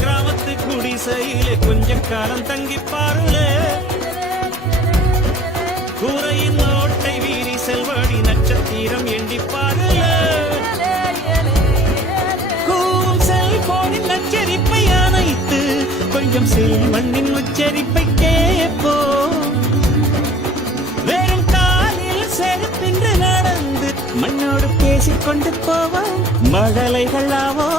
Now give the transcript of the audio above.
கிராமத்து குடிசையிலே கொஞ்ச காலம் தங்கி பாருலே, கூரையின் ஓட்டை வீரி செல்வடி நட்சத்திரம் எண்ணி பாருலே, கூவும் செல்போனின் நச்சரிப்பை அணைத்து கொஞ்சம் செல் மண்ணின் உச்சரிப்பை கேப்போ, வெறும் காலில் செருப்பின்று நடந்து மண்ணோடு பேசிக்கொண்டு போவோம், மழலைகள் ஆவோ